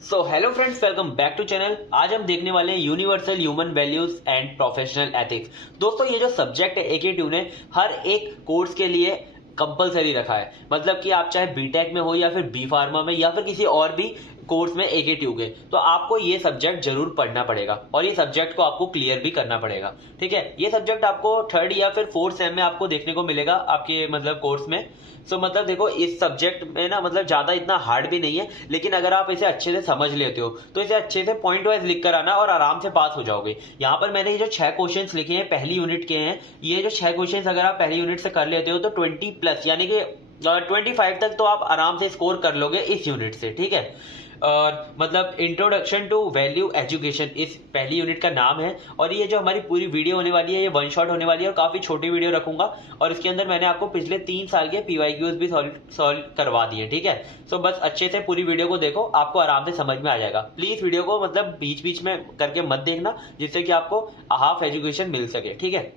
So hello friends, welcome back to channel. आज हम देखने वाले हैं universal human values and professional ethics. दोस्तों, ये जो सब्जेक्ट है एकेटीयू ने हर एक कोर्स के लिए कंपलसरी रखा है। मतलब कि आप चाहे बीटेक में हो या फिर बी फार्मा में या फिर किसी और भी कोर्स में एकेटीयू के, तो आपको ये सब्जेक्ट जरूर पढ़ना पड़ेगा और ये सब्जेक्ट को आपको क्लियर भी करना पड़ेगा। ठीक है, ये सब्जेक्ट आपको थर्ड या फिर फोर्थ सेम में आपको देखने को मिलेगा आपके मतलब कोर्स में। सो मतलब देखो, इस सब्जेक्ट में ना मतलब ज्यादा इतना हार्ड भी नहीं है, लेकिन अगर आप इसे अच्छे से समझ लेते हो तो इसे अच्छे से पॉइंट वाइज लिख कर आना और आराम से पास हो जाओगे। यहाँ पर मैंने ये जो 6 क्वेश्चंस लिखे हैं पहली यूनिट के हैं। ये जो 6 क्वेश्चंस अगर आप पहली यूनिट से कर लेते हो तो 20 प्लस यानी कि 25 तक तो आप आराम से स्कोर कर लोगे इस यूनिट से। ठीक है, और मतलब इंट्रोडक्शन टू वैल्यू एजुकेशन इस पहली यूनिट का नाम है। और ये जो हमारी पूरी वीडियो होने वाली है ये वन शॉट होने वाली है और काफी छोटी वीडियो रखूंगा। और इसके अंदर मैंने आपको पिछले 3 साल के पीवाईक्यूज भी सॉल्व करवा दिए। ठीक है, सो बस अच्छे से पूरी वीडियो को देखो, आपको आराम से समझ में आ जाएगा। प्लीज वीडियो को मतलब बीच बीच में करके मत देखना, जिससे कि आपको हाफ एजुकेशन मिल सके। ठीक है,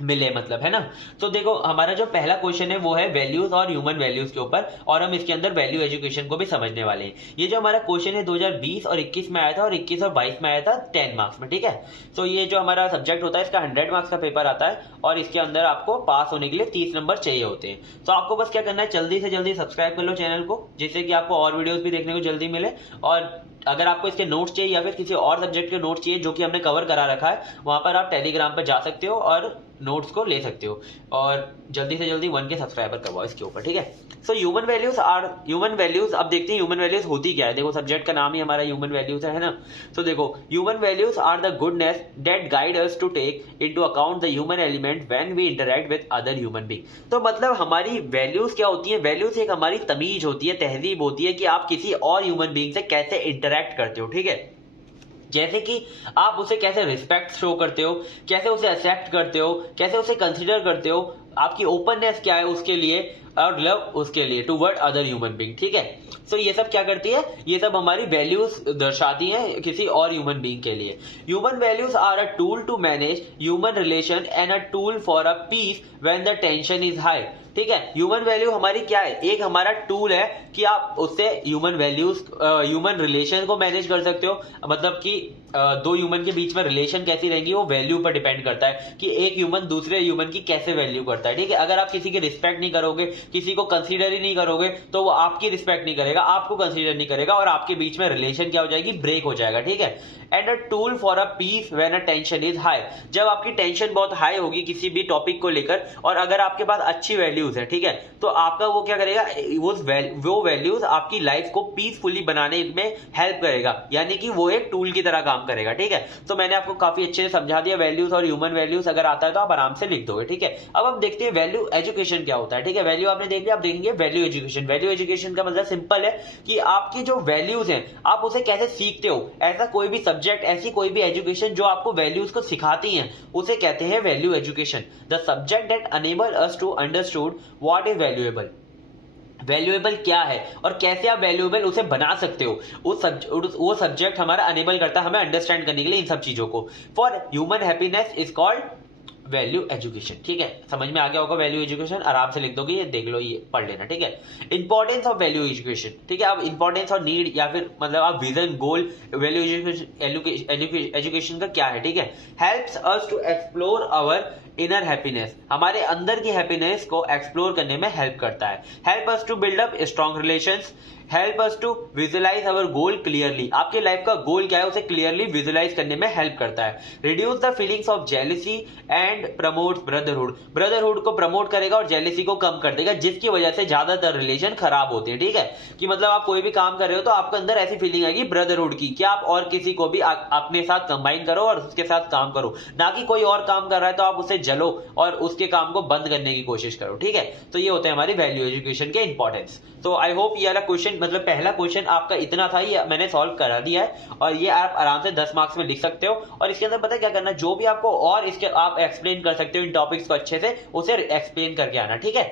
मिले मतलब, है ना। तो देखो, हमारा जो पहला क्वेश्चन है वो है वैल्यूज और ह्यूमन वैल्यूज के ऊपर, और हम इसके अंदर वैल्यू एजुकेशन को भी समझने वाले हैं। ये जो हमारा क्वेश्चन है 2020 और 21 में आया था और 21 और 22 में आया था 10 मार्क्स में। ठीक है, तो ये जो हमारा सब्जेक्ट होता है इसका 100 मार्क्स का पेपर आता है और इसके अंदर आपको पास होने के लिए 30 नंबर चाहिए होते हैं। तो आपको बस क्या करना है, जल्दी से जल्दी सब्सक्राइब कर लो चैनल को, जिससे कि आपको और वीडियोस भी देखने को जल्दी मिले। और अगर आपको इसके नोट्स चाहिए या फिर किसी और सब्जेक्ट के नोट्स चाहिए जो कि हमने कवर करा रखा है, वहां पर आप टेलीग्राम पर जा सकते हो और नोट्स को ले सकते हो। और जल्दी से जल्दी 1 के सब्सक्राइबर करवाओ इसके ऊपर। ठीक है, सो ह्यूमन वैल्यूज अब देखते हैं ह्यूमन वैल्यूज होती क्या है। देखो, सब्जेक्ट का नाम ही हमारा ह्यूमन वैल्यूज है ना। तो देखो, human values are the goodness that guide us to take into account the human element when we interact with other human being. तो मतलब हमारी वैल्यूज क्या होती है? वैल्यूज एक हमारी तमीज होती है, तहजीब होती है कि आप किसी और ह्यूमन बीइंग से कैसे इंटरैक्ट करते हो। ठीक है, जैसे कि आप उसे कैसे रिस्पेक्ट शो करते हो, कैसे उसे एक्सेप्ट करते हो, कैसे उसे कंसीडर करते हो, आपकी ओपननेस क्या है उसके लिए, और लव उसके लिए टुवर्ड अदर ह्यूमन बीइंग। ठीक है, सो ये सब क्या करती है, ये सब हमारी वैल्यूज दर्शाती हैं किसी और ह्यूमन बीइंग के लिए। Human values are a tool to manage human relation and a tool for a peace when the tension is high. ठीक है, ह्यूमन वैल्यू हमारी क्या है? एक हमारा टूल है कि आप उससे ह्यूमन रिलेशन को मैनेज कर सकते हो। मतलब कि दो ह्यूमन के बीच में रिलेशन कैसी रहेंगी वो वैल्यू पर डिपेंड करता है कि एक ह्यूमन दूसरे ह्यूमन की कैसे वैल्यू करता है। ठीक है, अगर आप किसी की रिस्पेक्ट नहीं करोगे, किसी को कंसीडर ही नहीं करोगे, तो वो आपकी रिस्पेक्ट नहीं करेगा, आपको कंसीडर नहीं करेगा और आपके बीच में रिलेशन क्या हो जाएगी, ब्रेक हो जाएगा। ठीक है, and a tool for a peace when a tension is high. जब आपकी टेंशन बहुत हाई होगी किसी भी टॉपिक को लेकर, और अगर आपके पास अच्छी वैल्यूज है, ठीक है, तो आपका वो क्या करेगा, वो वैल्यूज आपकी लाइफ को पीसफुली बनाने में हेल्प करेगा, यानी कि वो एक टूल की तरह काम करेगा। ठीक है, तो मैंने आपको काफी अच्छे से समझा दिया वैल्यूज और ह्यूमन वैल्यूज। अगर आता है तो आप आराम से लिख दोगे। ठीक है, अब हम देखते हैं वैल्यू एजुकेशन क्या होता है। ठीक है, वैल्यू आपने देख लिया, आप देखेंगे वैल्यू एजुकेशन। वैल्यू एजुकेशन का मतलब सिंपल है कि आपकी जो वैल्यूज हैं आप उसे कैसे सीखते हो। ऐसा कोई भी सब्जेक्ट, ऐसी कोई भी एजुकेशन जो आपको वैल्यूज को सिखाती है, उसे कहते हैं value education. The subject that enable us to understood what is valuable. Valuable क्या है और कैसे आप वैल्यूएबल उसे बना सकते हो, वो सब्जेक्ट हमारा अनेबल करता है हमें अंडरस्टैंड करने के लिए इन सब चीजों को। For human happiness is called value education. ठीक है, समझ में आ गया होगा वैल्यू एजुकेशन, आराम से लिख दोगे, ये देख लो, ये पढ़ लेना। ठीक है, इंपॉर्टेंस ऑफ वैल्यू एजुकेशन। ठीक है, अब इंपॉर्टेंस और नीड या फिर मतलब आप विजन गोल वैल्यू एजुकेशन का क्या है। ठीक है, helps us to explore our inner happiness, हमारे अंदर की हैप्पीनेस को एक्सप्लोर करने में हेल्प करता है। Help us to build up strong relations, help us to visualize our goal clearly, आपके लाइफ का गोल क्या है उसे क्लियरली विजुअलाइज करने में हेल्प करता है। Reduce the feelings of jealousy and promotes brotherhood, brotherhood को प्रमोट करेगा और जेलसी को कम कर देगा, जिसकी वजह से ज्यादातर रिलेशन खराब होते हैं। ठीक है, कि मतलब आप कोई भी काम कर रहे हो तो आपके अंदर ऐसी फीलिंग आएगी ब्रदरहुड की, कि आप और किसी को भी अपने साथ कंबाइन करो और उसके साथ काम करो, ना कि कोई और काम कर रहा है तो आप उससे जलो और उसके काम को बंद करने की कोशिश करो। ठीक है, तो ये होते हैं हमारी वैल्यू एजुकेशन के इंपॉर्टेंस। तो आई होप ये वाला क्वेश्चन मतलब पहला क्वेश्चन आपका इतना था, ये मैंने सॉल्व करा दिया है और ये आप आराम से 10 मार्क्स में लिख सकते हो। और इसके अंदर पता है क्या करना, जो भी आपको और इसके आप एक्सप्लेन कर सकते हो इन टॉपिक्स को अच्छे से, उसे एक्सप्लेन करके आना। ठीक है,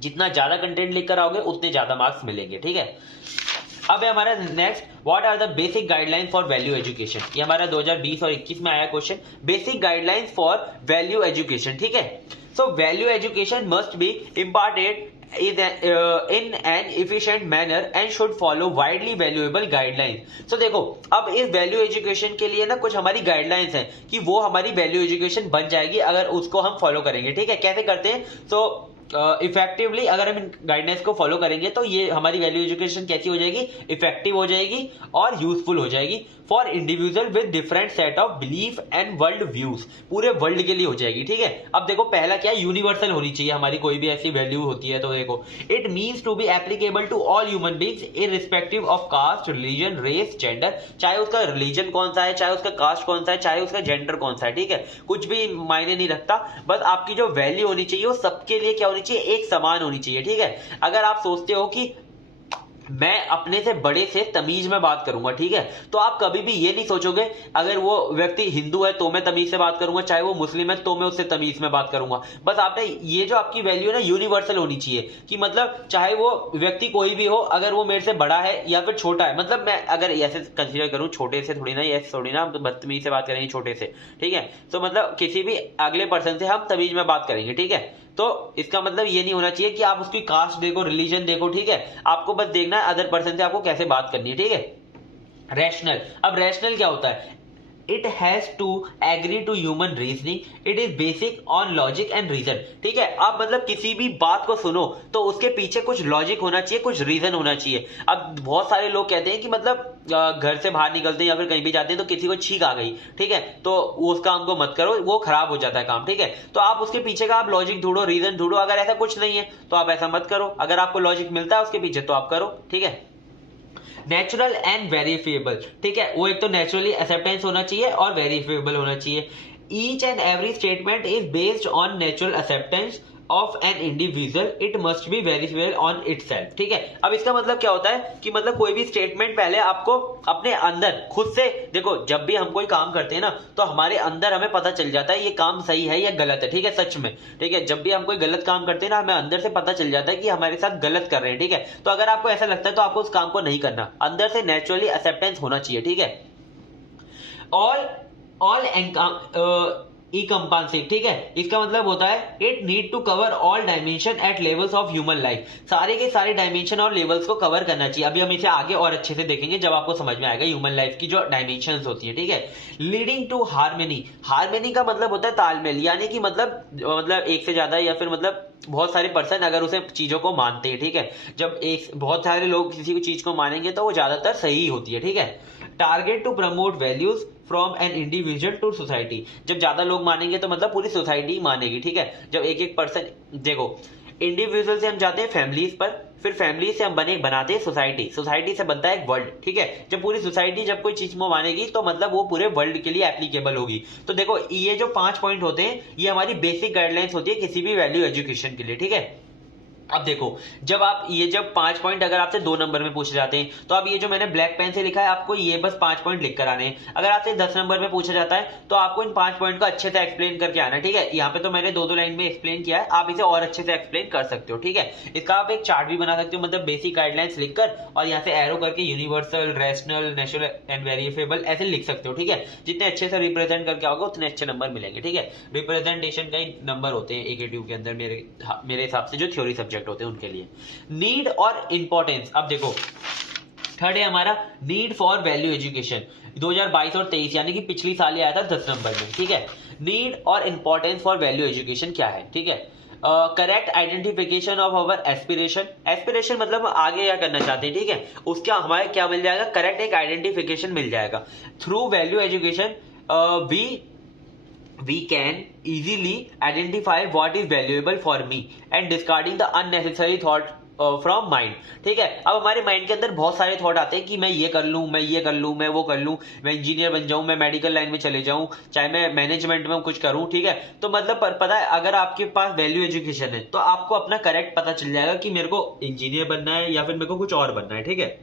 जितना ज्यादा कंटेंट लिख कर आओगे उतने ज्यादा मार्क्स मिलेंगे। ठीक है, अब है हमारा next, what are the basic guideline for value education. ये हमारा 2020 और 21 में आया question, basic guidelines for value education. ठीक है, so value education must be imparted is in an efficient manner and should follow widely valuable guidelines. So देखो, अब इस वैल्यू एजुकेशन के लिए ना कुछ हमारी गाइडलाइंस हैं कि वो हमारी वैल्यू एजुकेशन बन जाएगी अगर उसको हम फॉलो करेंगे, ठीक है। कैसे करते हैं? तो इफेक्टिवली अगर हम इन गाइडलाइंस को फॉलो करेंगे तो ये हमारी वैल्यू एजुकेशन कैसी हो जाएगी? इफेक्टिव हो जाएगी और यूजफुल हो जाएगी for individual with different set of belief and world views, पूरे वर्ल्ड के लिए हो जाएगी, ठीक है। अब देखो पहला क्या है, यूनिवर्सल होनी चाहिए हमारी कोई भी ऐसी वैल्यू होती है तो देखो, it means to be applicable to all human beings irrespective of caste, religion, race, gender, चाहे उसका रिलीजन कौन सा है, चाहे उसका कास्ट कौन सा है, चाहे उसका जेंडर कौन सा है, ठीक है, कुछ भी मायने नहीं रखता। बस आपकी जो वैल्यू होनी चाहिए वो सबके लिए क्या होनी चाहिए? एक समान होनी चाहिए, ठीक है। अगर आप सोचते हो कि मैं अपने से बड़े से तमीज में बात करूंगा, ठीक है, तो आप कभी भी ये नहीं सोचोगे अगर वो व्यक्ति हिंदू है तो मैं तमीज से बात करूंगा, चाहे वो मुस्लिम है तो मैं उससे तमीज में बात करूंगा। बस आपने ये जो आपकी वैल्यू है ना यूनिवर्सल होनी चाहिए कि मतलब चाहे वो व्यक्ति कोई भी हो, अगर वो मेरे से बड़ा है या फिर छोटा है, मतलब मैं अगर ऐसे कंसीडर करूं, छोटे से थोड़ी ना, ऐसे थोड़ी ना हम बदतमीज से बात करेंगे छोटे से, ठीक है। तो मतलब किसी भी अगले पर्सन से हम तमीज में बात करेंगे, ठीक है। तो इसका मतलब ये नहीं होना चाहिए कि आप उसकी कास्ट देखो, रिलीजन देखो, ठीक है, आपको बस देखना है अदर पर्सन से आपको कैसे बात करनी है, ठीक है। रैशनल, अब रैशनल क्या होता है? It has to agree to human reasoning, it is basic on logic and reason, ठीक है। आप मतलब किसी भी बात को सुनो तो उसके पीछे कुछ लॉजिक होना चाहिए, कुछ रीजन होना चाहिए। अब बहुत सारे लोग कहते हैं कि मतलब घर से बाहर निकलते हैं या फिर कहीं भी जाते हैं तो किसी को छींक आ गई, ठीक है, तो उस काम को मत करो, वो खराब हो जाता है काम, ठीक है। तो आप उसके पीछे का आप लॉजिक ढूंढो, रीजन ढूंढो। अगर ऐसा कुछ नहीं है तो आप ऐसा मत करो, अगर आपको लॉजिक मिलता है उसके पीछे तो आप करो, ठीक है। नेचुरल एंड वेरीफिएबल, ठीक है, वो एक तो नेचुरली एक्सेप्टेंस होना चाहिए और वेरीफिएबल होना चाहिए। Each and every statement is based on natural acceptance of an individual, it must be verifiable on itself, ठीक है। अब इसका मतलब क्या होता है कि मतलब कोई भी स्टेटमेंट पहले आपको अपने अंदर खुद से देखो, जब भी हम कोई काम करते हैं ना तो हमारे अंदर हमें पता चल जाता है ये काम सही है या गलत है, ठीक है, सच में, ठीक है। जब भी हम कोई गलत काम करते हैं ना हमें अंदर से पता चल जाता है कि हमारे साथ गलत कर रहे हैं, ठीक है। तो अगर आपको ऐसा लगता है तो आपको उस काम को नहीं करना, अंदर से नेचुरली एक्सेप्टेंस होना चाहिए, ठीक है। ऑल इकम्पांसिव, ठीक है, इसका मतलब होता है it need to cover all dimension at levels of human life, सारे के सारे डायमेंशन और लेवल्स को कवर करना चाहिए। अभी हम इसे आगे और अच्छे से देखेंगे जब आपको समझ में आएगा ह्यूमन लाइफ की जो डायमेंशंस होती है, ठीक है। लीडिंग टू हार्मनी, हार्मनी का मतलब होता है तालमेल, यानी कि मतलब एक से ज्यादा या फिर मतलब बहुत सारे पर्सन अगर उसे चीजों को मानते हैं, ठीक है, जब एक बहुत सारे लोग किसी चीज को मानेंगे तो वो ज्यादातर सही होती है, ठीक है। Target to promote values from an individual to society, जब ज्यादा लोग मानेंगे तो मतलब पूरी सोसाइटी मानेगी, ठीक है। जब एक एक पर्सन, देखो इंडिविजुअल से हम जाते हैं फैमिलीज पर, फिर फैमिली से हम बनाते हैं सोसाइटी, सोसाइटी से बनता है एक वर्ल्ड, ठीक है। जब पूरी सोसाइटी जब कोई चीज को मानेगी तो मतलब वो पूरे वर्ल्ड के लिए एप्लीकेबल होगी। तो देखो ये जो 5 पॉइंट होते हैं ये हमारी बेसिक गाइडलाइंस होती है किसी भी वैल्यू एजुकेशन के लिए, ठीक है। अब देखो जब 5 पॉइंट अगर आपसे 2 नंबर में पूछे जाते हैं तो अब ये जो मैंने ब्लैक पेन से लिखा है आपको ये बस 5 पॉइंट लिख कर आने हैं। अगर आपसे 10 नंबर में पूछा जाता है तो आपको इन 5 पॉइंट को अच्छे से एक्सप्लेन करके आना है, ठीक है। यहाँ पे तो मैंने 2 लाइन में एक्सप्लेन किया है, आप इसे और अच्छे से एक्सप्लेन कर सकते हो, ठीक है। इसका आप एक चार्ट भी बना सकते हो, मतलब बेसिक गाइडलाइंस लिखकर और यहाँ से एरो करके universal, rational, natural and verifiable ऐसे लिख सकते हो, ठीक है। जितने अच्छे से रिप्रेजेंट करके आओगे उतने अच्छे नंबर मिलेंगे, ठीक है। रिप्रेजेंटेशन का ही नंबर होते हैं एकेटीयू के अंदर मेरे हिसाब से जो थ्योरी सब्जेक्ट होते हैं उनके लिए। नीड और इंपॉर्टेंस, अब देखो थर्ड है हमारा नीड फॉर वैल्यू एजुकेशन, 2022 और 23 यानी कि पिछली साल ही आया था 10 नंबर में, ठीक है। नीड और इंपॉर्टेंस फॉर वैल्यू एजुकेशन क्या है, ठीक है। Correct identification of our aspiration, aspiration मतलब आगे क्या करना चाहते हैं, ठीक है, उसका हमारे क्या मिल जाएगा, करेक्ट एक आइडेंटिफिकेशन मिल जाएगा। Through value education we can easily identify what is valuable for me and discarding the unnecessary thought from mind, ठीक है। अब हमारे माइंड के अंदर बहुत सारे थॉट आते हैं कि मैं ये कर लूं, मैं ये कर लूं, मैं वो कर लूं, मैं इंजीनियर बन जाऊं, मैं मेडिकल लाइन में चले जाऊं, चाहे मैं मैनेजमेंट में कुछ करूं, ठीक है। तो मतलब पता है अगर आपके पास वैल्यू एजुकेशन है तो आपको अपना करेक्ट पता चल जाएगा कि मेरे को इंजीनियर बनना है या फिर मेरे को कुछ और बनना है, ठीक है।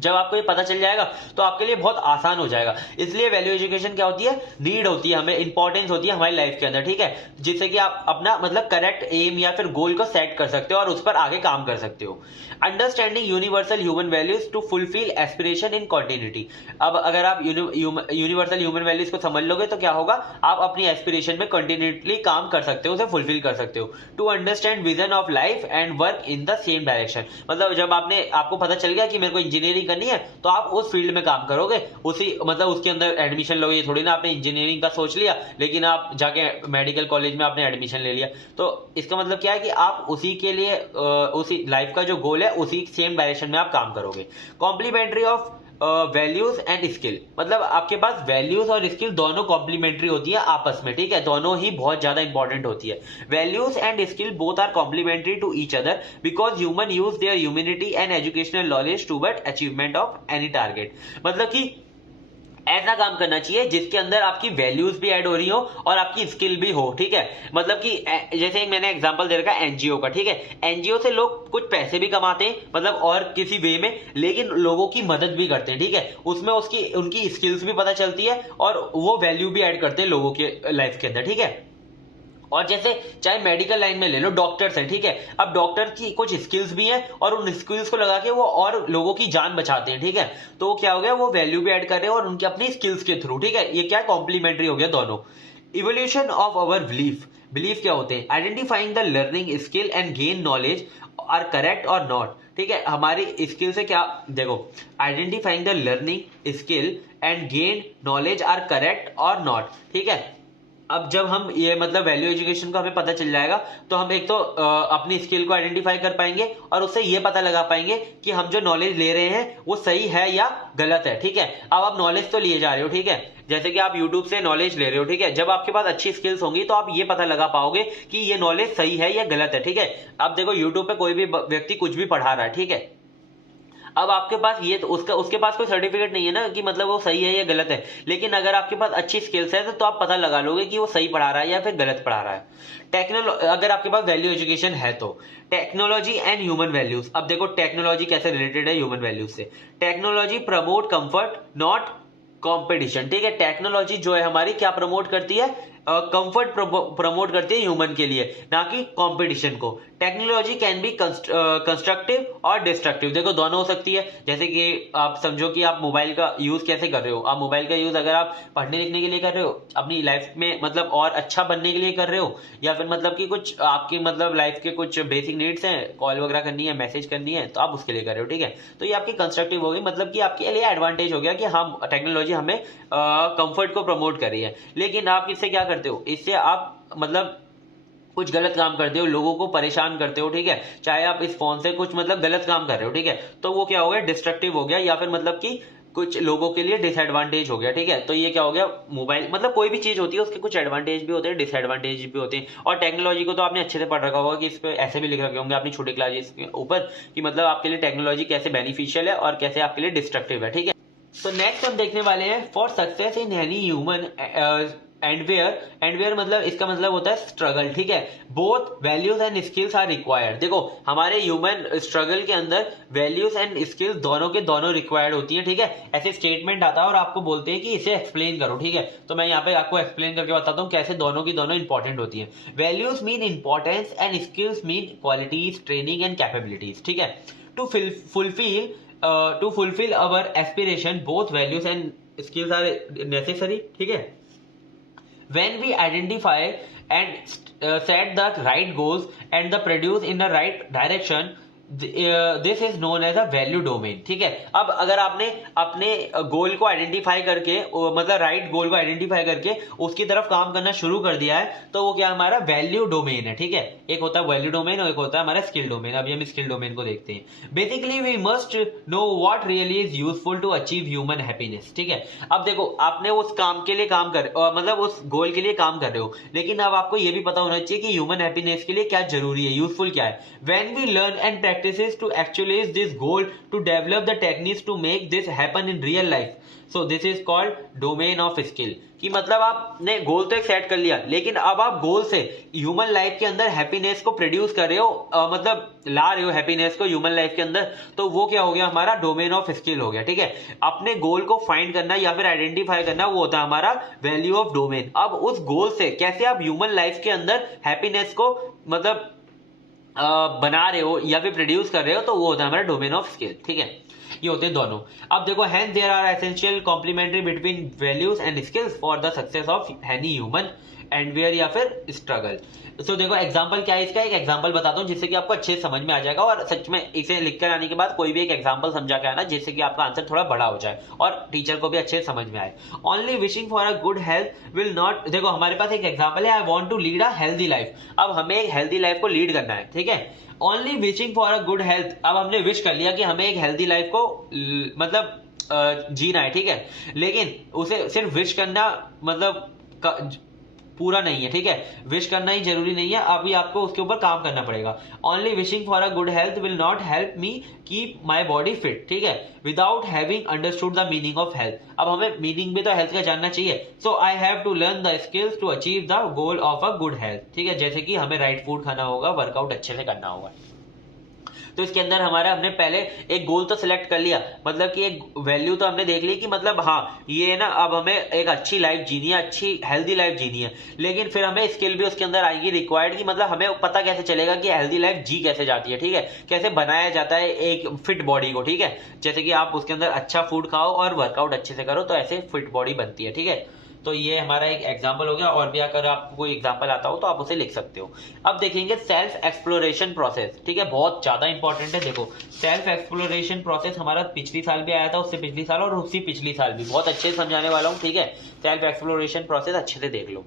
जब आपको ये पता चल जाएगा तो आपके लिए बहुत आसान हो जाएगा। इसलिए वैल्यू एजुकेशन क्या होती है, नीड होती है, हमें इंपॉर्टेंस होती है हमारी लाइफ के अंदर, ठीक है, जिससे कि आप अपना मतलब करेक्ट एम या फिर गोल को सेट कर सकते हो और उस पर आगे काम कर सकते हो। Understanding universal human values to fulfil aspiration in continuity. अब अगर आप यूनिवर्सल ह्यूमन वैल्यूज को समझ लोगे तो क्या होगा, आप अपनी एस्पिरेशन में कंटिन्यूटली काम कर सकते हो, उसे फुलफिल कर सकते हो। To understand vision of life and work in the same direction, मतलब जब आपको पता चल गया कि मेरे को इंजीनियरिंग करनी है तो आप उस फील्ड में काम करोगे, उसी मतलब उसके अंदर एडमिशन लोगे। ये थोड़ी ना आपने इंजीनियरिंग का सोच लिया लेकिन आप जाके मेडिकल कॉलेज में आपने एडमिशन ले लिया। तो इसका मतलब क्या है कि आप उसी के लिए उसी लाइफ का जो गोल है उसी सेम डायरेक्शन में आप काम करोगे। Complementary of values and skill, मतलब आपके पास वैल्यूज और स्किल दोनों कॉम्प्लीमेंट्री होती है आपस में, ठीक है, दोनों ही बहुत ज्यादा इंपॉर्टेंट होती है। Values and skill both are complementary to each other because human use their humanity and educational knowledge toward achievement of any target. मतलब कि ऐसा काम करना चाहिए जिसके अंदर आपकी वैल्यूज भी ऐड हो रही हो और आपकी स्किल भी हो, ठीक है। मतलब कि जैसे मैंने एग्जांपल दे रखा है एनजीओ का, ठीक है, एनजीओ से लोग कुछ पैसे भी कमाते हैं मतलब और किसी वे में, लेकिन लोगों की मदद भी करते हैं, ठीक है, उसमें उनकी स्किल्स भी पता चलती है और वो वैल्यू भी ऐड करते हैं लोगों के लाइफ के अंदर, ठीक है। और जैसे चाहे मेडिकल लाइन में ले लो, डॉक्टर्स हैं, ठीक है, अब डॉक्टर की कुछ स्किल्स भी हैं और उन स्किल्स को लगा के वो और लोगों की जान बचाते हैं, ठीक है, तो वो क्या हो गया, वो वैल्यू भी ऐड कर रहे हैं और उनकी अपनी स्किल्स के थ्रू, ठीक है, ये क्या कॉम्प्लीमेंट्री हो गया दोनों। इवोल्यूशन ऑफ अवर बिलीफ क्या होते हैं, identifying the learning skill and gain knowledge are correct और नॉट, ठीक है, हमारी स्किल से क्या, देखो, identifying the learning skill and gain knowledge are correct और नॉट, ठीक है। अब जब हम ये मतलब वैल्यू एजुकेशन को हमें पता चल जाएगा तो हम एक तो अपनी स्किल को आइडेंटिफाई कर पाएंगे और उससे ये पता लगा पाएंगे कि हम जो नॉलेज ले रहे हैं वो सही है या गलत है, ठीक है। अब आप नॉलेज तो लिए जा रहे हो, ठीक है, जैसे कि आप यूट्यूब से नॉलेज ले रहे हो, ठीक है, जब आपके पास अच्छी स्किल्स होंगी तो आप ये पता लगा पाओगे कि ये नॉलेज सही है या गलत है, ठीक है। अब देखो यूट्यूब पे कोई भी व्यक्ति कुछ भी पढ़ा रहा है, ठीक है, अब आपके पास ये तो उसके पास कोई सर्टिफिकेट नहीं है ना कि मतलब वो सही है या गलत है, लेकिन अगर आपके पास अच्छी स्किल्स है तो आप पता लगा लोगे कि वो सही पढ़ा रहा है या फिर गलत पढ़ा रहा है। अगर आपके पास वैल्यू एजुकेशन है तो टेक्नोलॉजी एंड ह्यूमन वैल्यूज, अब देखो टेक्नोलॉजी कैसे रिलेटेड है ह्यूमन वैल्यूज से। Technology promote comfort not competition, ठीक है, टेक्नोलॉजी जो है हमारी क्या प्रमोट करती है, कंफर्ट प्रमोट करती है ह्यूमन के लिए, ना कि कंपटीशन को। टेक्नोलॉजी कैन बी कंस्ट्रक्टिव और डिस्ट्रक्टिव, देखो दोनों हो सकती है। जैसे कि आप समझो कि आप मोबाइल का यूज कैसे कर रहे हो, आप मोबाइल का यूज अगर आप पढ़ने लिखने के लिए कर रहे हो, अपनी लाइफ में मतलब और अच्छा बनने के लिए कर रहे हो, या फिर मतलब कि कुछ आपकी मतलब लाइफ के कुछ बेसिक नीड्स हैं, कॉल वगैरह करनी है, मैसेज करनी है, तो आप उसके लिए कर रहे हो, ठीक है, तो ये आपकी कंस्ट्रक्टिव होगी, मतलब कि आपके लिए एडवांटेज हो गया कि हम टेक्नोलॉजी हमें कंफर्ट को प्रमोट कर रही है। लेकिन आप इससे क्या करते हो, इससे आप मतलब कुछ गलत काम करते हो, लोगों को परेशान करते हो, ठीक है, चाहे आप इस फोन से कुछ मतलब गलत काम कर रहे हो, ठीक है, तो वो क्या हो गया, डिस्ट्रक्टिव हो गया, या फिर मतलब कि कुछ लोगों के लिए डिसएडवांटेज हो गया, ठीक है। तो ये क्या हो गया, मोबाइल मतलब कोई भी चीज होती है उसके कुछ एडवांटेज भी होते हैं, डिसएडवांटेज भी होते हैं। और टेक्नोलॉजी को तो आपने अच्छे से पढ़ रखा होगा कि इस पे ऐसे भी लिख रखे होंगे अपनी छोटी क्लासेस के ऊपर कि मतलब आपके लिए टेक्नोलॉजी कैसे बेनिफिशियल है और कैसे आपके लिए डिस्ट्रक्टिव है, ठीक है। तो नेक्स्ट हम देखने वाले हैं for success in any human endeavour मतलब इसका मतलब होता है स्ट्रगल, ठीक है, both values and skills are required. देखो हमारे ह्यूमन स्ट्रगल के अंदर वैल्यूज एंड स्किल्स दोनों के दोनों रिक्वायर्ड होती है, ठीक है। ऐसे स्टेटमेंट आता है और आपको बोलते हैं कि इसे एक्सप्लेन करो, ठीक है, तो मैं यहाँ पे आपको एक्सप्लेन करके बताता हूँ कैसे दोनों की दोनों इंपॉर्टेंट होती है। Values mean importance and skills mean qualities, training and capabilities, ठीक है। To fulfil our aspiration both values and skills are necessary, ठीक है। When we identify and set the right goals and the produce in the right direction, this is known as a value domain, ठीक है। अब अगर आपने अपने गोल को identify करके मतलब राइट गोल को आइडेंटिफाई करके उसकी तरफ काम करना शुरू कर दिया है तो वो क्या हमारा वैल्यू डोमेन है, ठीक है। एक होता है वैल्यू डोमेन और एक होता है हमारा स्किल डोमेन। अभी हम स्किल डोमेन को देखते हैं। Basically we must know what really is useful to achieve human happiness, ठीक है। अब देखो आपने उस काम के लिए काम कर मतलब उस गोल के लिए काम कर रहे हो, लेकिन अब आपको यह भी पता होना चाहिए कि ह्यूमन हैप्पीनेस के लिए क्या जरूरी है, यूजफुल क्या है। When we learn and practices to actualize this goal to develop the techniques to make this happen in real life. So this is called domain of skill. कि मतलब आपने गोल तो एक सेट कर लिया, लेकिन अब आप गोल से ह्यूमन लाइफ के अंदर हैप्पीनेस को प्रोड्यूस कर रहे हो, मतलब ला रहे हो हैप्पीनेस को ह्यूमन लाइफ के अंदर, तो वो क्या हो गया, हमारा डोमेन ऑफ स्किल हो गया। ठीक है, अपने गोल को फाइंड करना या फिर आइडेंटिफाई करना, वो होता है हमारा वैल्यू ऑफ डोमेन। अब उस गोल से कैसे आप ह्यूमन लाइफ के अंदर हैप्पीनेस को मतलब बना रहे हो या फिर प्रोड्यूस कर रहे हो, तो वो होता है हमारा डोमेन ऑफ स्किल। ठीक है, ये होते हैं दोनों। अब देखो, hence there are essential complementary between values and skills for the success of any human endeavour या फिर स्ट्रगल। तो देखो एग्जांपल क्या है इसका, एक एग्जांपल बताता हूं जिससे कि आपको अच्छे से समझ में आ जाएगा, और सच में इसे लिख कर आने के बाद कोई भी एक एग्जांपल समझा के आना जिससे कि आपका आंसर थोड़ा बड़ा हो जाए और टीचर को भी अच्छे से समझ में आए। Only wishing for a good health will not, देखो हमारे पास एक एग्जांपल है, I want to lead a healthy life. अब हमें एक हेल्दी लाइफ को लीड करना है। ठीक है, only wishing for a good health, अब हमने विश कर लिया कि हमें एक हेल्दी लाइफ को मतलब जीना है। ठीक है, लेकिन उसे सिर्फ विश करना मतलब पूरा नहीं है। ठीक है, विश करना ही जरूरी नहीं है, अभी आपको उसके ऊपर काम करना पड़ेगा। Only wishing for a good health will not help me keep my body fit. ठीक है, without having understood the meaning of health, अब हमें मीनिंग भी तो हेल्थ का जानना चाहिए। So I have to learn the skills to achieve the goal of a good health. ठीक है, जैसे कि हमें राइट फूड खाना होगा, वर्कआउट अच्छे से करना होगा। तो इसके अंदर हमारा हमने पहले एक गोल तो सिलेक्ट कर लिया, मतलब कि एक वैल्यू तो हमने देख ली कि मतलब हाँ ये ना अब हमें एक अच्छी लाइफ जीनी है, अच्छी हेल्दी लाइफ जीनी है, लेकिन फिर हमें स्किल भी उसके अंदर आएगी रिक्वायर्ड कि मतलब हमें पता कैसे चलेगा कि हेल्दी लाइफ जी कैसे जाती है। ठीक है, कैसे बनाया जाता है एक फिट बॉडी को। ठीक है, जैसे कि आप उसके अंदर अच्छा फूड खाओ और वर्कआउट अच्छे से करो तो ऐसे फिट बॉडी बनती है। ठीक है, तो ये हमारा एक एग्जांपल हो गया, और भी अगर आपको कोई एग्जांपल आता हो तो आप उसे लिख सकते हो। अब देखेंगे सेल्फ एक्सप्लोरेशन प्रोसेस। ठीक है, बहुत ज्यादा इंपॉर्टेंट है। देखो सेल्फ एक्सप्लोरेशन प्रोसेस हमारा पिछली साल भी आया था, उससे पिछली साल और उससे पिछली साल भी, बहुत अच्छे से समझाने वाला हूँ। ठीक है, सेल्फ एक्सप्लोरेशन प्रोसेस अच्छे से देख लो।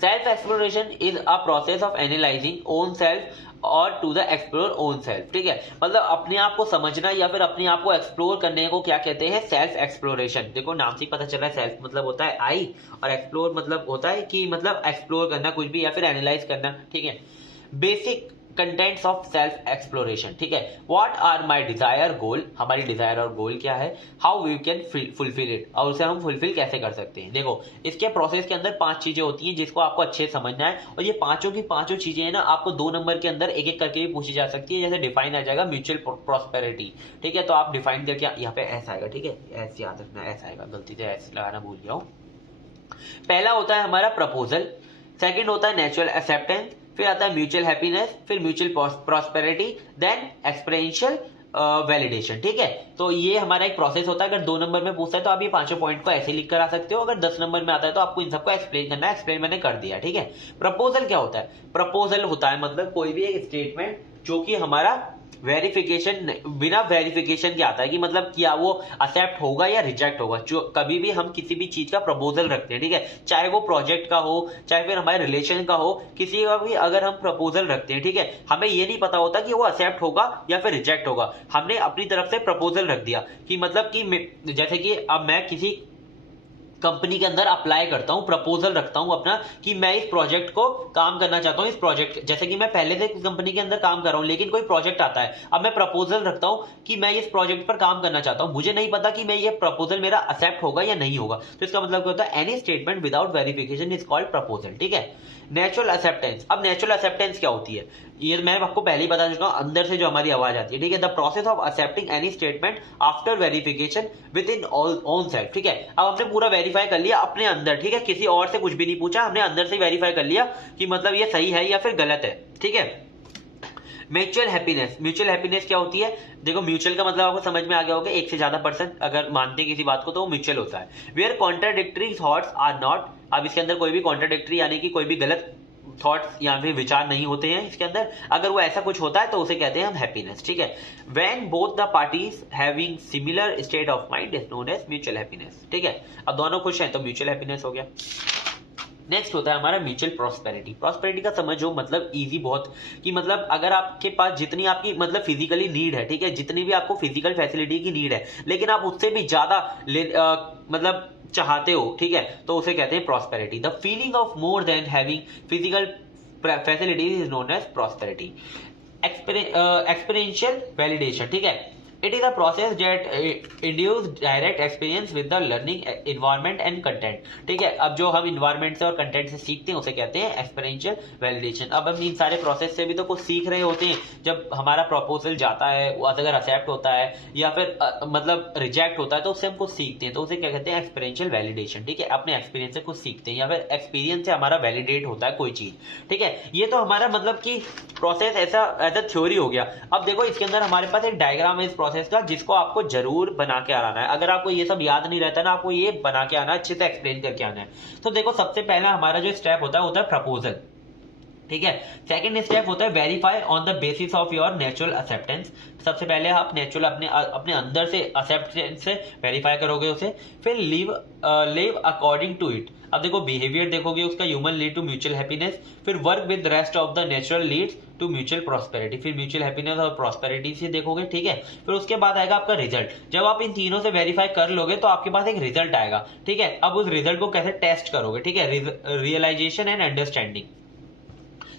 Self exploration is a process of analysing own self और to the explore own self. ठीक है, मतलब अपने आप को समझना या फिर अपने आप को एक्सप्लोर करने को क्या कहते हैं, सेल्फ एक्सप्लोरेशन। देखो नाम से पता चल रहा है, सेल्फ मतलब होता है आई और एक्सप्लोर मतलब होता है कि मतलब एक्सप्लोर करना कुछ भी या फिर एनालाइज करना। ठीक है, basic contents of self exploration. ठीक है, what are my desire goal, हमारी डिजायर और गोल क्या है, how we can fulfil it, और उसे हम फुलफिल कैसे कर सकते हैं। देखो इसके प्रोसेस के अंदर 5 चीजें होती हैं जिसको आपको अच्छे से समझना है, और ये पांचों की पांचों चीजें है ना आपको 2 नंबर के अंदर एक एक करके भी पूछी जा सकती है। जैसे डिफाइन आ जाएगा म्यूचुअल प्रॉस्पेरिटी। ठीक है, तो आप डिफाइन करके यहाँ पे ऐसा आएगा। ठीक है, ऐसे याद रखना, ऐसा आएगा, गलती से ऐसे लगाना भूल गया हूँ। पहला होता है हमारा प्रपोजल, सेकंड होता है नेचुरल एक्सेप्टेंस, फिर आता है म्यूचुअल हैप्पीनेस, फिर mutual prosperity, then experiential validation. ठीक है, तो ये हमारा एक प्रोसेस होता है। अगर 2 नंबर में पूछता है तो आप ये पांचों पॉइंट को ऐसे लिख कर आ सकते हो, अगर 10 नंबर में आता है तो आपको इन सबको एक्सप्लेन करना है। एक्सप्लेन मैंने कर दिया। ठीक है, प्रपोजल क्या होता है, प्रपोजल होता है मतलब कोई भी एक स्टेटमेंट जो कि हमारा वेरिफिकेशन, बिना वेरिफिकेशन के आता है कि मतलब क्या वो एक्सेप्ट होगा या रिजेक्ट होगा। जो कभी भी हम किसी भी चीज का प्रपोजल रखते हैं, ठीक है, चाहे वो प्रोजेक्ट का हो चाहे फिर हमारे रिलेशन का हो, किसी का भी अगर हम प्रपोजल रखते हैं, ठीक है, हमें ये नहीं पता होता कि वो एक्सेप्ट होगा या फिर रिजेक्ट होगा। हमने अपनी तरफ से प्रपोजल रख दिया कि मतलब कि जैसे कि अब मैं किसी कंपनी के अंदर अप्लाई करता हूं, प्रपोजल रखता हूं अपना कि मैं इस प्रोजेक्ट को काम करना चाहता हूं। इस प्रोजेक्ट जैसे कि मैं पहले से कंपनी के अंदर काम कर रहा हूं, लेकिन कोई प्रोजेक्ट आता है, अब मैं प्रपोजल रखता हूं कि मैं इस प्रोजेक्ट पर काम करना चाहता हूं, मुझे नहीं पता कि मैं ये प्रपोजल मेरा एक्सेप्ट होगा या नहीं होगा। तो इसका मतलब क्या होता है, any statement without verification is called proposal. ठीक है, नेचुरल एक्सेप्टेंस। अब नेचुरल एक्सेप्टेंस क्या होती है, ये मैं आपको पहले ही बता चुका हूं, अंदर से जो हमारी आवाज आती है। ठीक है, the process of accepting any statement after verification with in own self. ठीक है, अब हमने पूरा वेरीफाई कर लिया अपने अंदर। ठीक है, किसी और से कुछ भी नहीं पूछा, हमने अंदर से वेरीफाई कर लिया कि मतलब ये सही है या फिर गलत है। ठीक है, म्यूचुअल हैप्पीनेस। म्यूचुअल हैप्पीनेस क्या होती है, देखो म्यूचुअल का मतलब आपको समझ में आ गया होगा, एक से ज्यादा पर्सन अगर मानते हैं किसी बात को तो वो म्यूचुअल होता है। Where contradictory thoughts are not, अब इसके अंदर कोई भी कॉन्ट्राडिक्टरी यानी कि कोई भी गलत थॉट्स या फिर विचार नहीं होते हैं इसके अंदर, अगर वो ऐसा कुछ होता है तो उसे कहते हैं हम हैप्पीनेस। ठीक है, when both the parties having similar state of mind is known as mutual happiness. ठीक है, अब दोनों खुश हैं तो म्यूचुअल हैप्पीनेस हो गया। नेक्स्ट होता है हमारा म्यूचुअल प्रॉस्पेरिटी। प्रॉस्पेरिटी का समझो मतलब इजी बहुत, कि मतलब अगर आपके पास जितनी आपकी मतलब फिजिकली नीड है, ठीक है, जितनी भी आपको फिजिकल फैसिलिटी की नीड है, लेकिन आप उससे भी ज्यादा मतलब चाहते हो, ठीक है, तो उसे कहते हैं prosperity. The feeling of more than having physical facilities is known as prosperity. Experiential validation, ठीक है। It is a process that induce direct experience with the learning environment and content, ठीक है। अब जो हम इन्वायरमेंट से और कंटेंट से सीखते हैं उसे कहते हैं एक्सपीरियंशियल वैलिडेशन। अब हम इन सारे प्रोसेस से भी तो कुछ सीख रहे होते हैं। जब हमारा प्रपोजल जाता है, वो अगर एक्सेप्ट होता है या फिर मतलब रिजेक्ट होता है, तो उससे हम कुछ सीखते हैं, तो उसे क्या कहते हैं एक्सपीरियंशियल वैलिडेशन, ठीक है। अपने एक्सपीरियंस से कुछ सीखते हैं या फिर एक्सपीरियंस से हमारा वैलिडेट होता है कोई चीज, ठीक है। ये तो हमारा मतलब कि प्रोसेस ऐसा एज अ थ्योरी हो गया। अब देखो इसके अंदर हमारे पास एक डायग्राम है इस प्रोसेस का, जिसको आपको जरूर बना के आना है। अगर आपको ये सब याद नहीं रहता ना, आपको ये बना के आना, अच्छे से एक्सप्लेन करके आना है। तो देखो सबसे पहला हमारा जो स्टेप होता है प्रपोजल, ठीक है। सेकंड स्टेप होता है verify on the basis of your natural acceptance. सबसे पहले आप नेचुरल अपने अंदर से एक्सेप्टेंस से वेरीफाई करोगे उसे। फिर लिव अकॉर्डिंग टू इट। अब देखो बिहेवियर देखोगे उसका, human lead to mutual happiness. फिर work with rest of the natural leads to mutual prosperity. फिर म्यूचुअल हैप्पीनेस और प्रॉस्पेरिटी से देखोगे, ठीक है। फिर उसके बाद आएगा आपका रिजल्ट। जब आप इन तीनों से वेरीफाई कर लोगे तो आपके पास एक रिजल्ट आएगा, ठीक है। अब उस रिजल्ट को कैसे टेस्ट करोगे, ठीक है। रियलाइजेशन एंड अंडरस्टैंडिंग,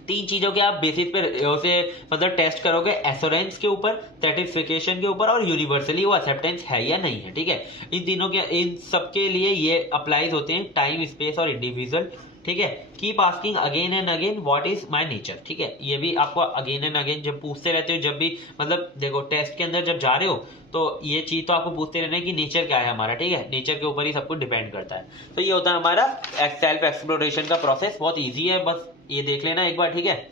तीन चीजों के आप बेसिस पे उसे मतलब टेस्ट करोगे, एश्योरेंस के ऊपर, सेटिस्फिकेशन के ऊपर और यूनिवर्सली वो एक्सेप्टेंस है या नहीं है, ठीक है। इन सबके लिए ये अप्लाइज होते हैं, टाइम, स्पेस और इंडिविजुअल, ठीक है। Keep asking again and again what is my nature, ठीक है। ये भी आपको अगेन एंड अगेन जब पूछते रहते हो, जब भी मतलब देखो टेस्ट के अंदर जब जा रहे हो तो ये चीज तो आपको पूछते रहना है कि नेचर क्या है हमारा, ठीक है। नेचर के ऊपर ही सब कुछ डिपेंड करता है। तो ये होता है हमारा सेल्फ एक्सप्लोरेशन का प्रोसेस। बहुत ईजी है, बस ये देख लेना एक बार, ठीक है।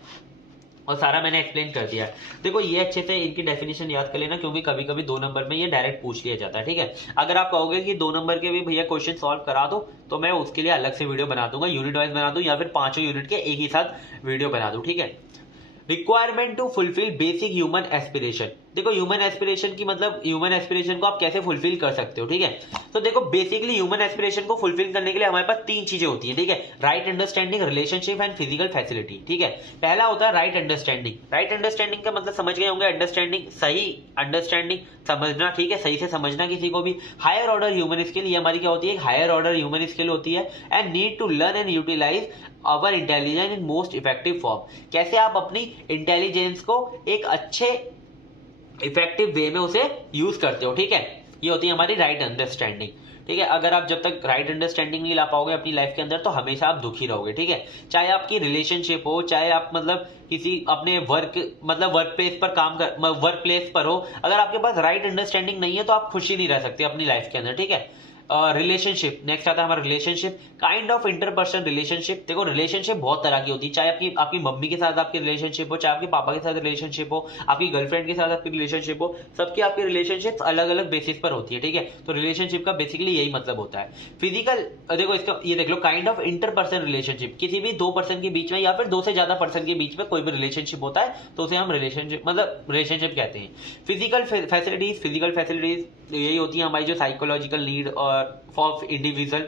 और सारा मैंने एक्सप्लेन कर दिया है। देखो ये अच्छे से इनकी डेफिनेशन याद कर लेना, क्योंकि कभी कभी 2 नंबर में ये डायरेक्ट पूछ लिया जाता है, ठीक है। अगर आप कहोगे कि 2 नंबर के भी भैया क्वेश्चन सॉल्व करा दो, तो मैं उसके लिए अलग से वीडियो बना दूंगा, यूनिट वाइज बना दूं या फिर 5 यूनिट के एक ही साथ वीडियो बना दूं, ठीक है। Requirement to fulfil basic human aspiration. देखो ह्यूमन एस्पिरेशन की मतलब ह्यूमन एस्पिरेशन को आप कैसे फुलफिल कर सकते हो, ठीक है। तो देखो बेसिकली ह्यूमन एस्पिरेशन को फुलफिल करने के लिए हमारे पास 3 चीजें होती है, ठीक है। Right understanding, relationship and physical facility, ठीक है। पहला होता है राइट अंडरस्टैंडिंग। राइट अंडरस्टैंडिंग का मतलब समझ गए होंगे, अंडरस्टैंडिंग, सही अंडरस्टैंडिंग, समझना, ठीक है, सही से समझना किसी को भी। हायर ऑर्डर ह्यूमन स्किल, ये हमारी क्या होती है, हायर ऑर्डर ह्यूमन स्किल होती है। And need to learn and utilize our intelligence in most effective form. कैसे आप अपनी इंटेलिजेंस को एक अच्छे इफेक्टिव वे में उसे यूज करते हो, ठीक है। ये होती है हमारी राइट अंडरस्टैंडिंग, ठीक है। अगर आप जब तक राइट अंडरस्टैंडिंग नहीं ला पाओगे अपनी लाइफ के अंदर, तो हमेशा आप दुखी रहोगे, ठीक है। चाहे आपकी रिलेशनशिप हो, चाहे आप मतलब किसी अपने वर्क प्लेस पर वर्क प्लेस पर हो, अगर आपके पास राइट अंडरस्टैंडिंग नहीं है तो आप खुशी नहीं रह सकते अपनी लाइफ के अंदर, ठीक है। रिलेशनशिप नेक्स्ट आता है हमारा relationship, kind of interpersonal relationship. देखो रिलेशनशिप बहुत तरह की होती है, चाहे आपकी मम्मी के साथ आपकी रिलेशनशिप हो, चाहे आपके पापा के साथ रिलेशनशिप हो, आपकी गर्लफ्रेंड के साथ आपकी रिलेशनशिप हो, सबकी आपकी रिलेशनशिप अलग अलग बेसिस पर होती है, ठीक है। तो रिलेशनशिप का बेसिकली यही मतलब होता है। फिजिकल, देखो इसका ये देख लो, काइंड ऑफ इंटरपर्सनल रिलेशनशिप, किसी भी 2 पर्सन के बीच में या फिर 2 से ज्यादा पर्सन के बीच में कोई भी रिलेशनशिप होता है तो उसे हम रिलेशनशिप कहते हैं। फिजिकल फैसिलिटीज यही होती है हमारी जो साइकोलॉजिकल नीड और फॉर इंडिविजुअल,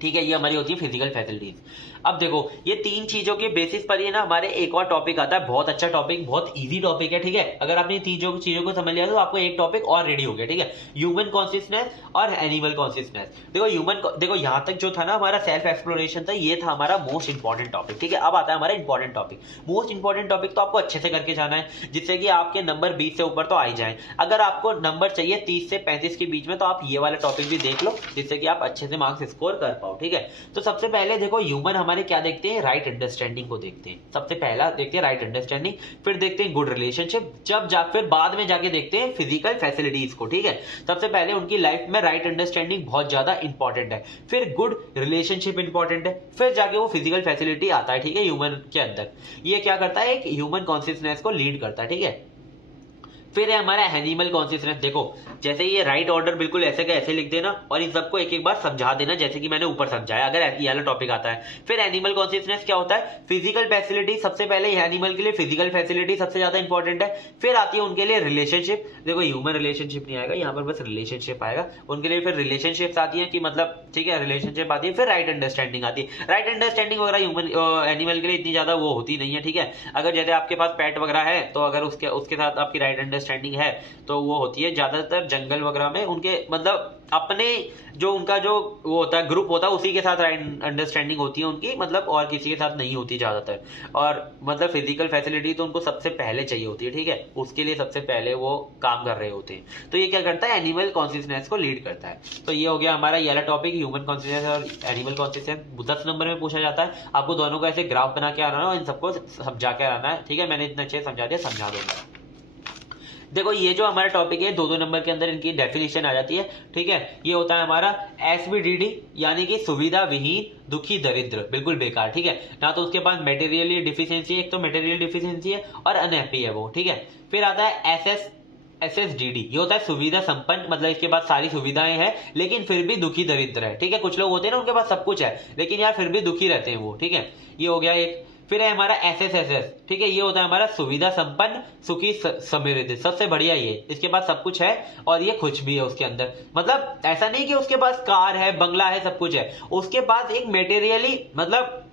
ठीक है, ये हमारी होती है फिजिकल फैसिलिटीज। अब देखो ये 3 चीजों के बेसिस पर ये ना हमारे एक और टॉपिक आता है, बहुत अच्छा टॉपिक, बहुत इजी टॉपिक है, ठीक है। अगर आपने 3 चीजों को समझ लिया तो आपको एक टॉपिक और रेडी हो गया, ठीक है। ह्यूमन कॉन्शियसनेस और एनिमल कॉन्शियसनेस। देखो यहां तक जो था ना हमारा सेल्फ एक्सप्लोरेशन था, ये था हमारा मोस्ट इंपॉर्टेंट टॉपिक, ठीक है। अब आता है हमारा important topic. Most important topic तो आपको अच्छे से करके जाना है, जिससे कि आपके नंबर 20 से ऊपर तो आ ही जाए। अगर आपको नंबर चाहिए 30 से 35 के बीच में, तो आप ये वाला टॉपिक भी देख लो, जिससे कि आप अच्छे से मार्क्स स्कोर कर पाओ, ठीक है। तो सबसे पहले देखो ह्यूमन हमारे क्या देखते हैं, राइट अंडरस्टैंडिंग को देखते हैं। सबसे पहला देखते हैं राइट अंडरस्टैंडिंग, फिर देखते हैं गुड रिलेशनशिप, फिर बाद में जाके देखते हैं फिजिकल फैसिलिटीज को, ठीक है। सबसे पहले उनकी लाइफ में राइट अंडरस्टैंडिंग बहुत ज्यादा इंपॉर्टेंट है, फिर गुड रिलेशनशिप इंपॉर्टेंट है, फिर जाके वो फिजिकल फैसिलिटी आता है, ठीक है, ह्यूमन के अंदर। ये क्या करता है, एक ह्यूमन कॉन्शियसनेस को लीड करता है, ठीक है। फिर है हमारा एनिमल कॉन्शियसनेस। देखो जैसे ये राइट ऑर्डर बिल्कुल ऐसे का ऐसे लिख देना और इन सबको एक एक बार समझा देना, जैसे कि मैंने ऊपर समझाया, अगर ये वाला टॉपिक आता है। फिर एनिमल कॉन्शियसनेस क्या होता है, फिजिकल फैसिलिटी। सबसे पहले एनिमल के लिए फिजिकल फैसिलिटी सबसे ज्यादा इंपॉर्टेंट है। फिर आती है उनके लिए रिलेशनशिप। देखो ह्यूमन रिलेशनशिप नहीं आएगा यहाँ पर, बस रिलेशनशिप आएगा उनके लिए। फिर रिलेशनशिप्स आती है कि मतलब ठीक है, रिलेशनशिप आती है। फिर राइट अंडरस्टैंडिंग आती है। राइट अंडरस्टैंडिंग वगैरह ह्यूमन एनिमल के लिए इतनी ज्यादा वो होती नहीं है, ठीक है। अगर जैसे आपके पास पेट वगैरह है तो अगर उसके साथ आपकी राइट अंडरस्टैंडिंग अंडरस्टैंडिंग है तो वो होती है ज्यादातर जंगल वगैरह में, उनके मतलब अपने जो उनका जो वो होता है ग्रुप होता है उसी के साथ अंडरस्टैंडिंग होती है उनकी, मतलब और किसी के साथ नहीं होती ज्यादातर। और मतलब फिजिकल फैसिलिटी तो उनको सबसे पहले चाहिए होती है, ठीक है, उसके लिए सबसे पहले वो काम कर रहे होते हैं। तो ये क्या करता है, एनिमल कॉन्शियसनेस को लीड करता है। तो ये हो गया हमारा ये वाला टॉपिक, ह्यूमन कॉन्शियसनेस और एनिमल कॉन्शियसनेस। 10 नंबर में पूछा जाता है, आपको दोनों को ऐसे ग्राफ बना के आना है और इन सबको समझा के आना है, ठीक है। मैंने इतना अच्छे समझा दिया, समझा दूंगा। देखो ये जो हमारा टॉपिक है 2-2 नंबर के अंदर इनकी डेफिनेशन आ जाती है, ठीक है। ये होता है हमारा SVDD यानी कि सुविधा विहीन, दुखी, दरिद्र, बिल्कुल बेकार, ठीक है ना। तो उसके पास मेटेरियल डिफिशियंसी है, एक तो मेटेरियल डिफिशियंसी है और अनहैप्पी है वो, ठीक है। फिर आता है SSDD, ये होता है सुविधा संपन्न, मतलब इसके पास सारी सुविधाएं हैं लेकिन फिर भी दुखी दरिद्र है, ठीक है। कुछ लोग होते हैं ना उनके पास सब कुछ है लेकिन यार फिर भी दुखी रहते हैं वो, ठीक है। ये हो गया एक। फिर है हमारा SSSS, ठीक है, ये होता है हमारा सुविधा संपन्न, सुखी, समृद्ध, सबसे बढ़िया ये, इसके पास सब कुछ है और ये खुश भी है उसके अंदर। मतलब ऐसा नहीं कि उसके पास कार है, बंगला है, सब कुछ है, उसके पास एक मेटेरियली मतलब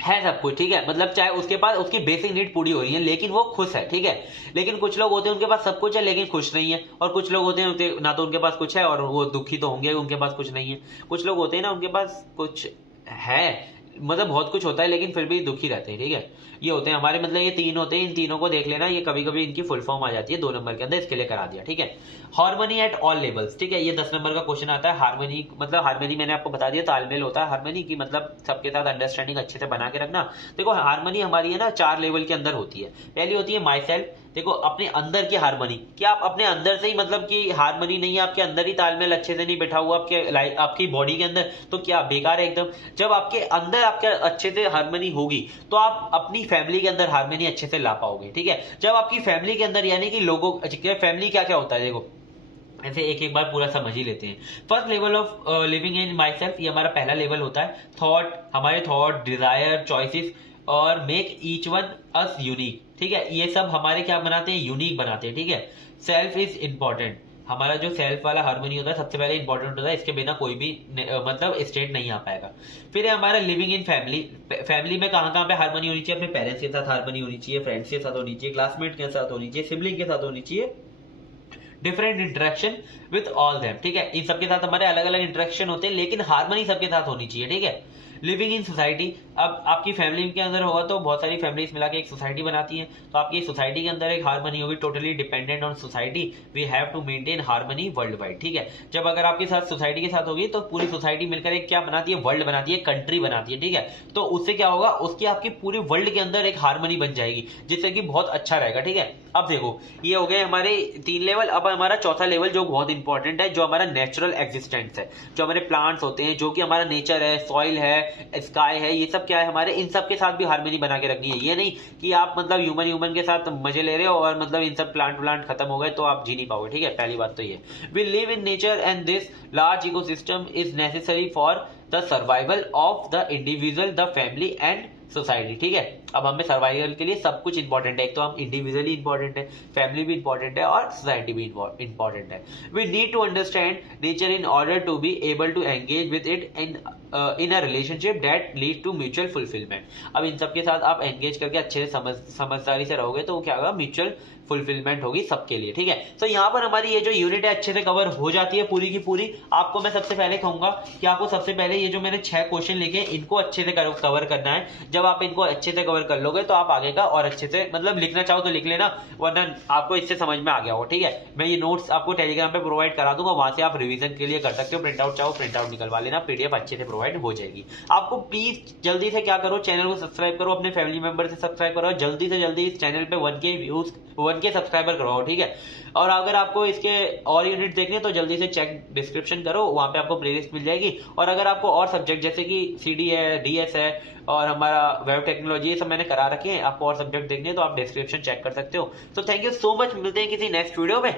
है सब कुछ, ठीक है। मतलब चाहे उसके पास उसकी बेसिक नीड पूरी हो रही है लेकिन वो खुश है, ठीक है। लेकिन कुछ लोग होते हैं उनके पास सब कुछ है लेकिन खुश नहीं है, और कुछ लोग होते हैं ना तो उनके पास कुछ है और वो दुखी तो होंगे, उनके पास कुछ नहीं है। कुछ लोग होते हैं ना उनके पास कुछ है, मतलब बहुत कुछ होता है लेकिन फिर भी दुखी रहते हैं, ठीक है। ये होते हैं हमारे, मतलब ये 3 होते हैं, इन तीनों को देख लेना, ये कभी कभी इनकी फुल फॉर्म आ जाती है 2 नंबर के अंदर, इसके लिए करा दिया, ठीक है। हार्मनी एट ऑल लेवल्स, ठीक है, ये 10 नंबर का क्वेश्चन आता है। हार्मनी मतलब हार्मनी मैंने आपको बता दिया, तालमेल होता है हार्मनी की, मतलब सबके साथ अंडरस्टैंडिंग अच्छे से बना के रखना। देखो हार्मनी हमारी है ना 4 लेवल के अंदर होती है। पहली होती है माई सेल्फ, देखो अपने अंदर की हार्मनी, कि आप अपने अंदर से ही, मतलब कि हार्मनी नहीं है आपके अंदर ही, तालमेल अच्छे से नहीं बैठा हुआ आपकी बॉडी के अंदर, तो क्या बेकार है एकदम। जब आपके अंदर आपके अच्छे से हार्मनी होगी तो आप अपनी फैमिली के अंदर हार्मनी अच्छे से ला पाओगे, ठीक है। जब आपकी फैमिली के अंदर, यानी कि लोगों, फैमिली क्या क्या होता है देखो, ऐसे एक एक बार पूरा समझ ही लेते हैं। First level of living in my self, ये हमारा पहला लेवल होता है। थॉट, हमारे थॉट, डिजायर, चॉइसेस और मेक ईच वन अस यूनिक, ठीक है, ये सब हमारे क्या बनाते हैं, यूनिक बनाते हैं, ठीक है। सेल्फ इज इंपॉर्टेंट, हमारा जो सेल्फ वाला हार्मनी होता है सबसे पहले इंपॉर्टेंट होता है, इसके बिना कोई भी मतलब स्टेट नहीं आ पाएगा। फिर है हमारा लिविंग इन फैमिली, फैमिली में कहाँ कहाँ पे हार्मनी होनी चाहिए, अपने पेरेंट्स के साथ हार्मनी होनी चाहिए, फ्रेंड्स के साथ होनी चाहिए, क्लासमेट के साथ होनी चाहिए, सिबलिंग के साथ होनी चाहिए, different interaction with all them, ठीक है। इन सबके साथ हमारे अलग अलग इंटरेक्शन होते हैं लेकिन हार्मनी सबके साथ होनी चाहिए, ठीक है। लिविंग इन सोसाइटी, अब आपकी फैमिली के अंदर होगा तो बहुत सारी फैमिलीज मिला के एक सोसाइटी बनाती है, तो आपकी सोसाइटी के अंदर एक हार्मनी होगी, totally dependent on society, we have to maintain harmony world wide, ठीक है। जब अगर आपके साथ सोसाइटी के साथ होगी तो पूरी सोसाइटी मिलकर एक क्या बनाती है, वर्ल्ड बनाती है, कंट्री बनाती है, ठीक है। तो उससे क्या होगा, उसकी आपकी पूरी वर्ल्ड के अंदर एक हार्मनी बन जाएगी जिससे कि बहुत अच्छा रहेगा, ठीक है। अब देखो ये हो गए हमारे 3 लेवल। अब हमारा चौथा लेवल जो बहुत इंपॉर्टेंट है, जो हमारा नेचुरल एग्जिस्टेंस है, जो हमारे प्लांट्स होते हैं, जो कि हमारा नेचर है, सॉइल है, स्काई है, ये सब क्या है हमारे, इन सब के साथ भी हार्मनी बना के रखनी है। ये नहीं कि आप मतलब ह्यूमन के साथ मजे ले रहे हो और मतलब इन सब प्लांट खत्म हो गए तो आप जी नहीं पाओगे, ठीक है। पहली बात तो ये, we live in nature and this large ecosystem is necessary for the survival of the individual, the family and society, ठीक है। अब हमें सर्वाइवल के लिए सब कुछ इंपॉर्टेंट है, एक तो हम इंडिविजुअली इंपॉर्टेंट है, फैमिली भी इंपॉर्टेंट है और सोसाइटी भी इंपॉर्टेंट है। We need to understand nature in order to be able to engage with it in a relationship that lead to mutual fulfilment. अब इन सबके साथ आप एंगेज करके अच्छे से समझदारी से रहोगे तो क्या होगा, म्यूचुअल फुलफिलमेंट होगी सबके लिए, ठीक है। तो यहाँ पर हमारी ये जो यूनिट है अच्छे से कवर हो जाती है पूरी की पूरी। आपको मैं सबसे पहले कहूंगा कि आपको सबसे पहले ये जो मैंने 6 क्वेश्चन लिखे इनको अच्छे से कवर करना है। जब आप इनको अच्छे से कवर कर लोगे तो आप आगे का और अच्छे से, मतलब लिखना चाहो तो लिख लेना, वरना आपको इससे समझ में आ गया होगा, ठीक है। मैं ये नोट्स आपको टेलीग्राम पे प्रोवाइड करा दूंगा, वहां से आप रिवीजन के लिए कर सकते हो। प्रिंट आउट चाहो प्रिंट आउट निकलवा लेना, पीडीएफ अच्छे से प्रोवाइड हो जाएगी। आपको प्लीज जल्दी से क्या करो, चैनल को सब्सक्राइब करो, अपने फैमिली मेंबर से सब्सक्राइब करो, जल्दी से जल्दी इस चैनल पे 1K सब्सक्राइबर करवाओ, ठीक है। और अगर आपको इसके और यूनिट देखने तो जल्दी से चेक डिस्क्रिप्शन करो, वहां पे आपको प्लेलिस्ट मिल जाएगी। और अगर आपको और सब्जेक्ट जैसे कि CD है, DS है और हमारा वेब टेक्नोलॉजी, ये सब मैंने करा रखे हैं, आपको और सब्जेक्ट देखने तो आप डिस्क्रिप्शन चेक कर सकते हो। तो थैंक यू सो मच, मिलते हैं किसी नेक्स्ट वीडियो में।